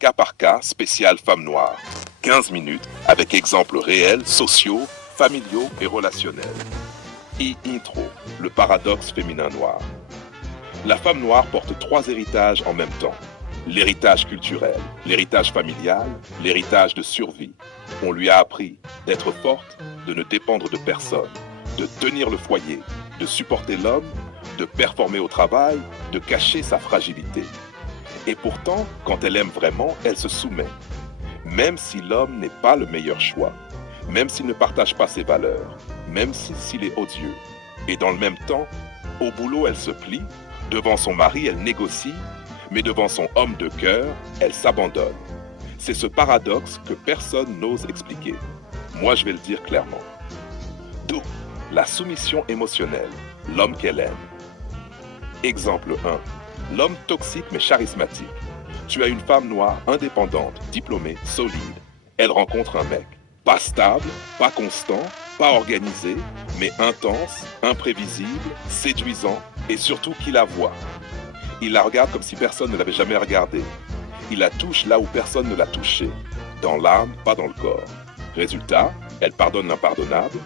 Cas par cas, spécial femme noire. 15 minutes avec exemples réels, sociaux, familiaux et relationnels. Intro, le paradoxe féminin noir. La femme noire porte 3 héritages en même temps. L'héritage culturel, l'héritage familial, l'héritage de survie. On lui a appris d'être forte, de ne dépendre de personne, de tenir le foyer, de supporter l'homme, de performer au travail, de cacher sa fragilité. Et pourtant, quand elle aime vraiment, elle se soumet. Même si l'homme n'est pas le meilleur choix, même s'il ne partage pas ses valeurs, même s'il est odieux. Et dans le même temps, au boulot, elle se plie, devant son mari, elle négocie, mais devant son homme de cœur, elle s'abandonne. C'est ce paradoxe que personne n'ose expliquer. Moi, je vais le dire clairement. D'où la soumission émotionnelle, l'homme qu'elle aime. Exemple 1. L'homme toxique mais charismatique. Tu as une femme noire indépendante, diplômée, solide. Elle rencontre un mec. Pas stable, pas constant, pas organisé, mais intense, imprévisible, séduisant et surtout qui la voit. Il la regarde comme si personne ne l'avait jamais regardée. Il la touche là où personne ne l'a touchée. Dans l'âme, pas dans le corps. Résultat, elle pardonne l'impardonnable.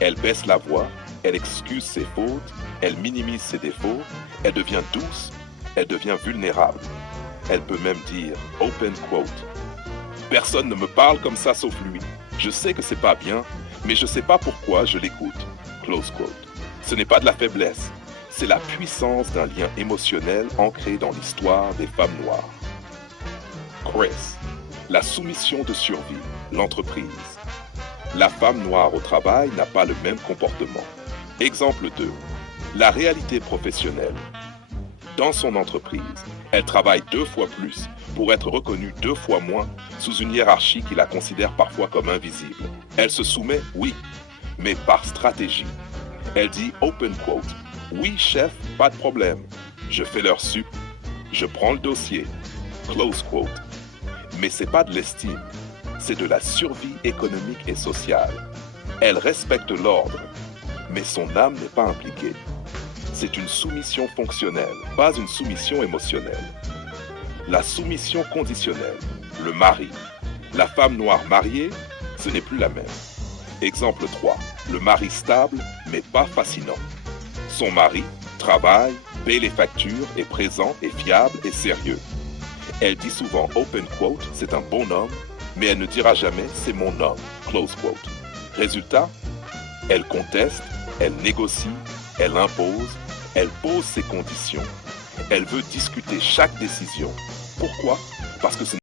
Elle baisse la voix. Elle excuse ses fautes. Elle minimise ses défauts. Elle devient douce. Elle devient vulnérable. Elle peut même dire « open quote ». Personne ne me parle comme ça sauf lui. Je sais que c'est pas bien, mais je sais pas pourquoi je l'écoute. Close quote. Ce n'est pas de la faiblesse. C'est la puissance d'un lien émotionnel ancré dans l'histoire des femmes noires. Chris, la soumission de survie, l'entreprise. La femme noire au travail n'a pas le même comportement. Exemple 2. La réalité professionnelle. Dans son entreprise, elle travaille 2 fois plus pour être reconnue 2 fois moins sous une hiérarchie qui la considère parfois comme invisible. Elle se soumet, oui, mais par stratégie. Elle dit open quote. Oui, chef, pas de problème. Je fais leur sup. Je prends le dossier. Close quote. Mais c'est pas de l'estime. C'est de la survie économique et sociale. Elle respecte l'ordre, mais son âme n'est pas impliquée. C'est une soumission fonctionnelle, pas une soumission émotionnelle. La soumission conditionnelle, le mari. La femme noire mariée, ce n'est plus la même. Exemple 3. Le mari stable, mais pas fascinant. Son mari travaille, paie les factures, est présent, est fiable et sérieux. Elle dit souvent open quote, c'est un bon homme, mais elle ne dira jamais c'est mon homme, close quote. Résultat, elle conteste, elle négocie, elle impose, elle pose ses conditions. Elle veut discuter chaque décision. Pourquoi? Parce que ce